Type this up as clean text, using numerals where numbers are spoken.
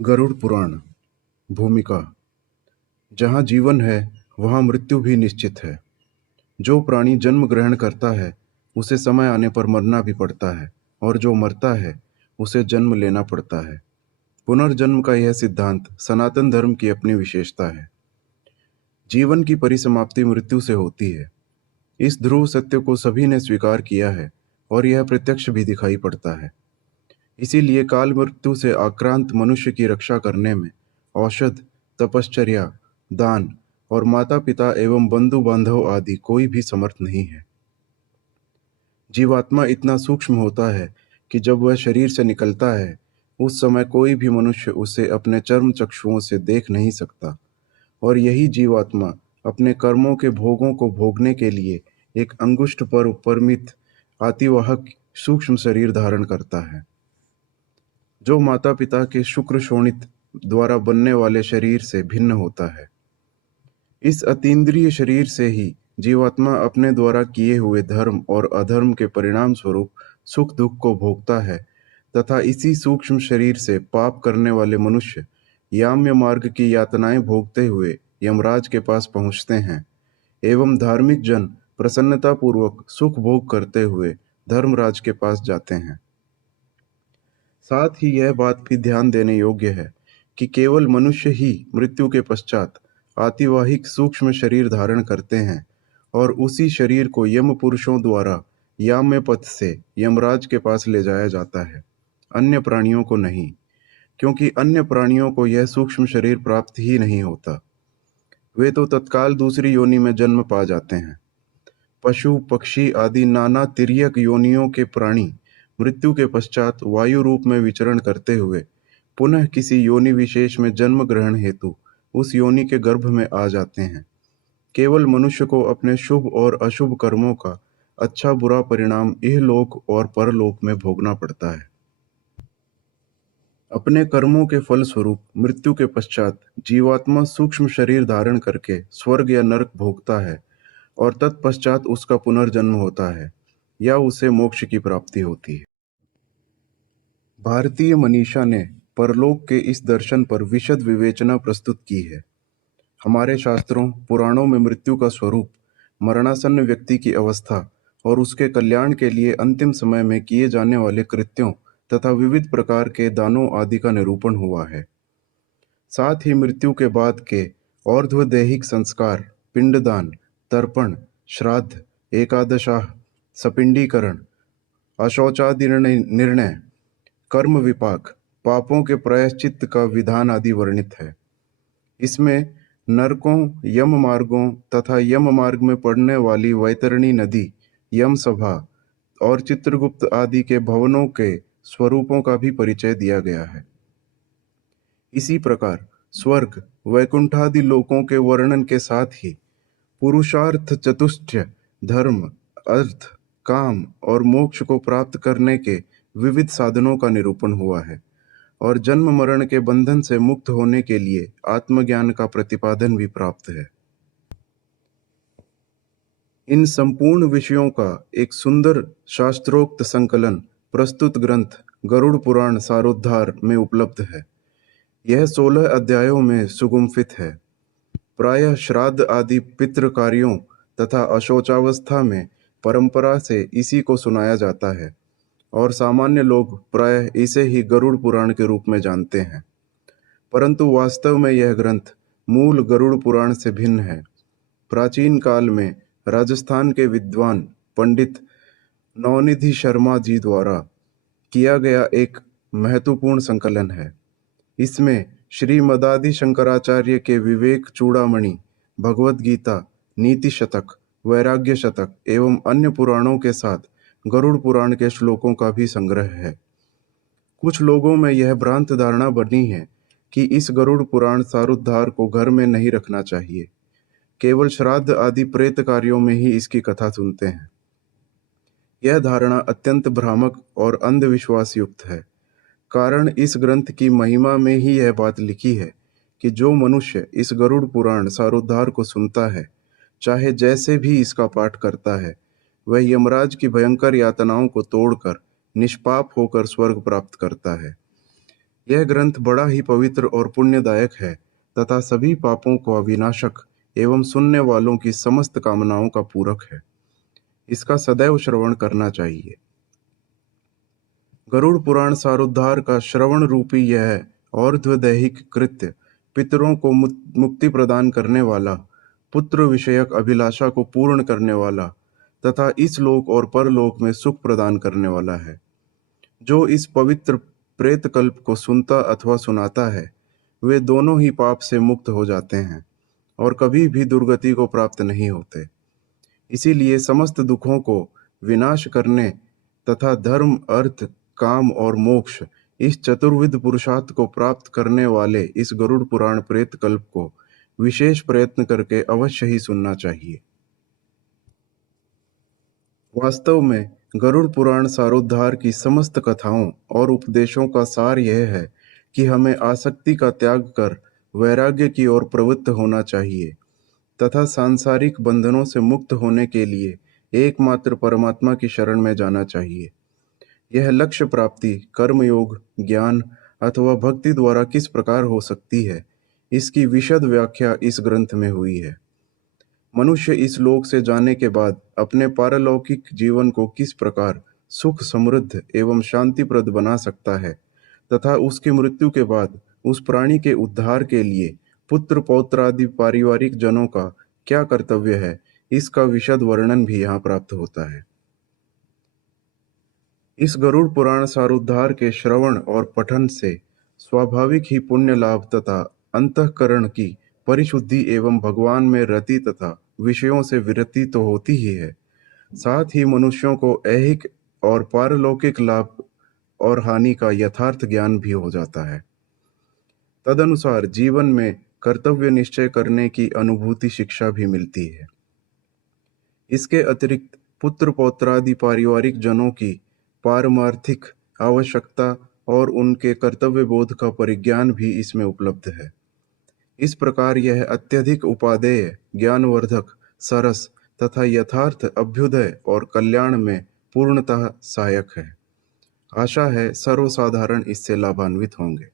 गरुड़ पुराण। भूमिका। जहाँ जीवन है वहाँ मृत्यु भी निश्चित है। जो प्राणी जन्म ग्रहण करता है उसे समय आने पर मरना भी पड़ता है, और जो मरता है उसे जन्म लेना पड़ता है। पुनर्जन्म का यह सिद्धांत सनातन धर्म की अपनी विशेषता है। जीवन की परिसमाप्ति मृत्यु से होती है। इस ध्रुव सत्य को सभी ने स्वीकार किया है, और यह प्रत्यक्ष भी दिखाई पड़ता है। इसीलिए काल मृत्यु से आक्रांत मनुष्य की रक्षा करने में औषध, तपश्चर्या, दान और माता पिता एवं बंधु बांधव आदि कोई भी समर्थ नहीं है। जीवात्मा इतना सूक्ष्म होता है कि जब वह शरीर से निकलता है उस समय कोई भी मनुष्य उसे अपने चर्म चक्षुओं से देख नहीं सकता, और यही जीवात्मा अपने कर्मों के भोगों को भोगने के लिए एक अंगुष्ठ पर परिमित आतिवाहक सूक्ष्म शरीर धारण करता है, जो माता पिता के शुक्र शोणित द्वारा बनने वाले शरीर से भिन्न होता है। इस अतीन्द्रिय शरीर से ही जीवात्मा अपने द्वारा किए हुए धर्म और अधर्म के परिणाम स्वरूप सुख दुख को भोगता है, तथा इसी सूक्ष्म शरीर से पाप करने वाले मनुष्य याम्य मार्ग की यातनाएं भोगते हुए यमराज के पास पहुंचते हैं, एवं धार्मिक जन प्रसन्नतापूर्वक सुख भोग करते हुए धर्मराज के पास जाते हैं। साथ ही यह बात भी ध्यान देने योग्य है कि केवल मनुष्य ही मृत्यु के पश्चात आतिवाहिक सूक्ष्म शरीर धारण करते हैं, और उसी शरीर को यम पुरुषों द्वारा याम्य पथ से यमराज के पास ले जाया जाता है, अन्य प्राणियों को नहीं, क्योंकि अन्य प्राणियों को यह सूक्ष्म शरीर प्राप्त ही नहीं होता। वे तो तत्काल दूसरी योनि में जन्म पा जाते हैं। पशु पक्षी आदि नाना तिर्यक योनियों के प्राणी मृत्यु के पश्चात वायु रूप में विचरण करते हुए पुनः किसी योनि विशेष में जन्म ग्रहण हेतु उस योनि के गर्भ में आ जाते हैं। केवल मनुष्य को अपने शुभ और अशुभ कर्मों का अच्छा बुरा परिणाम इहलोक और परलोक में भोगना पड़ता है। अपने कर्मों के फल स्वरूप मृत्यु के पश्चात जीवात्मा सूक्ष्म शरीर धारण करके स्वर्ग या नरक भोगता है, और तत्पश्चात उसका पुनर्जन्म होता है या उसे मोक्ष की प्राप्ति होती है। भारतीय मनीषा ने परलोक के इस दर्शन पर विशद विवेचना प्रस्तुत की है। हमारे शास्त्रों पुराणों में मृत्यु का स्वरूप, मरणासन्न व्यक्ति की अवस्था और उसके कल्याण के लिए अंतिम समय में किए जाने वाले कृत्यों तथा विविध प्रकार के दानों आदि का निरूपण हुआ है। साथ ही मृत्यु के बाद के और्ध्वदेहिक संस्कार, पिंडदान, तर्पण, श्राद्ध, एकादशाह, सपिंडीकरण, अशौचादि निर्णय, कर्म विपाक, पापों के प्रायश्चित्त का विधान आदि वर्णित है। इसमें नरकों, यम मार्गों तथा यम मार्ग में पड़ने वाली वैतरणी नदी, यम सभा और चित्रगुप्त आदि के भवनों के स्वरूपों का भी परिचय दिया गया है। इसी प्रकार स्वर्ग, वैकुंठादि लोकों के वर्णन के साथ ही पुरुषार्थ चतुष्टय, धर्म, अर्थ, काम और मोक्ष को प्राप्त करने के विविध साधनों का निरूपण हुआ है, और जन्म मरण के बंधन से मुक्त होने के लिए आत्मज्ञान का प्रतिपादन भी प्राप्त है। इन संपूर्ण विषयों का एक सुंदर शास्त्रोक्त संकलन प्रस्तुत ग्रंथ गरुड़ पुराण सारोद्धार में उपलब्ध है। यह 16 अध्यायों में सुगुम्फित है। प्रायः श्राद्ध आदि पितृ कार्यों तथा अशौचावस्था में परंपरा से इसी को सुनाया जाता है, और सामान्य लोग प्रायः इसे ही गरुड़ पुराण के रूप में जानते हैं। परंतु वास्तव में यह ग्रंथ मूल गरुड़ पुराण से भिन्न है। प्राचीन काल में राजस्थान के विद्वान पंडित नवनिधि शर्मा जी द्वारा किया गया एक महत्वपूर्ण संकलन है। इसमें श्री मदादि शंकराचार्य के विवेक चूड़ामणि, भगवद गीता, नीति शतक, वैराग्य शतक एवं अन्य पुराणों के साथ गरुड़ पुराण के श्लोकों का भी संग्रह है। कुछ लोगों में यह भ्रांत धारणा बनी है कि इस गरुड़ पुराण सारोद्धार को घर में नहीं रखना चाहिए, केवल श्राद्ध आदि प्रेत कार्यों में ही इसकी कथा सुनते हैं। यह धारणा अत्यंत भ्रामक और अंधविश्वास युक्त है। कारण इस ग्रंथ की महिमा में ही यह बात लिखी है कि जो मनुष्य इस गरुड़ पुराण सारोद्धार को सुनता है, चाहे जैसे भी इसका पाठ करता है, वह यमराज की भयंकर यातनाओं को तोड़कर निष्पाप होकर स्वर्ग प्राप्त करता है। यह ग्रंथ बड़ा ही पवित्र और पुण्यदायक है तथा सभी पापों का विनाशक एवं सुनने वालों की समस्त कामनाओं का पूरक है। इसका सदैव श्रवण करना चाहिए। गरुड़ पुराण सारोद्धार का श्रवण रूपी यह और्ध्वदैहिक कृत्य पितरों को मुक्ति प्रदान करने वाला, पुत्र विषयक अभिलाषा को पूर्ण करने वाला तथा इस लोक और परलोक में सुख प्रदान करने वाला है। जो इस पवित्र प्रेत कल्प को सुनता अथवा सुनाता है, वे दोनों ही पाप से मुक्त हो जाते हैं और कभी भी दुर्गति को प्राप्त नहीं होते। इसीलिए समस्त दुखों को विनाश करने तथा धर्म, अर्थ, काम और मोक्ष इस चतुर्विध पुरुषार्थ को प्राप्त करने वाले इस गरुड़ पुराण प्रेत कल्प को विशेष प्रयत्न करके अवश्य ही सुनना चाहिए। वास्तव में गरुड़ पुराण सारोद्धार की समस्त कथाओं और उपदेशों का सार यह है कि हमें आसक्ति का त्याग कर वैराग्य की ओर प्रवृत्त होना चाहिए तथा सांसारिक बंधनों से मुक्त होने के लिए एकमात्र परमात्मा की शरण में जाना चाहिए। यह लक्ष्य प्राप्ति कर्मयोग, ज्ञान अथवा भक्ति द्वारा किस प्रकार हो सकती है, इसकी विशद व्याख्या इस ग्रंथ में हुई है। मनुष्य इस लोक से जाने के बाद अपने पारलौकिक जीवन को किस प्रकार सुख, समृद्ध एवं शांतिप्रद बना सकता है तथा उसकी मृत्यु के बाद उस प्राणी के उद्धार के लिए पुत्र, पौत्र आदि पारिवारिक जनों का क्या कर्तव्य है, इसका विशद वर्णन भी यहाँ प्राप्त होता है। इस गरुड़ पुराण सारोद्धार के श्रवण और पठन से स्वाभाविक ही पुण्य लाभ तथा अंतःकरण की परिशुद्धि एवं भगवान में रति तथा विषयों से विरति तो होती ही है, साथ ही मनुष्यों को ऐहिक और पारलौकिक लाभ और हानि का यथार्थ ज्ञान भी हो जाता है। तदनुसार जीवन में कर्तव्य निश्चय करने की अनुभूति शिक्षा भी मिलती है। इसके अतिरिक्त पुत्र, पौत्रादि पारिवारिक जनों की पारमार्थिक आवश्यकता और उनके कर्तव्य बोध का परिज्ञान भी इसमें उपलब्ध है। इस प्रकार यह अत्यधिक उपादेय, ज्ञानवर्धक, सरस तथा यथार्थ अभ्युदय और कल्याण में पूर्णतः सहायक है। आशा है सर्वसाधारण इससे लाभान्वित होंगे।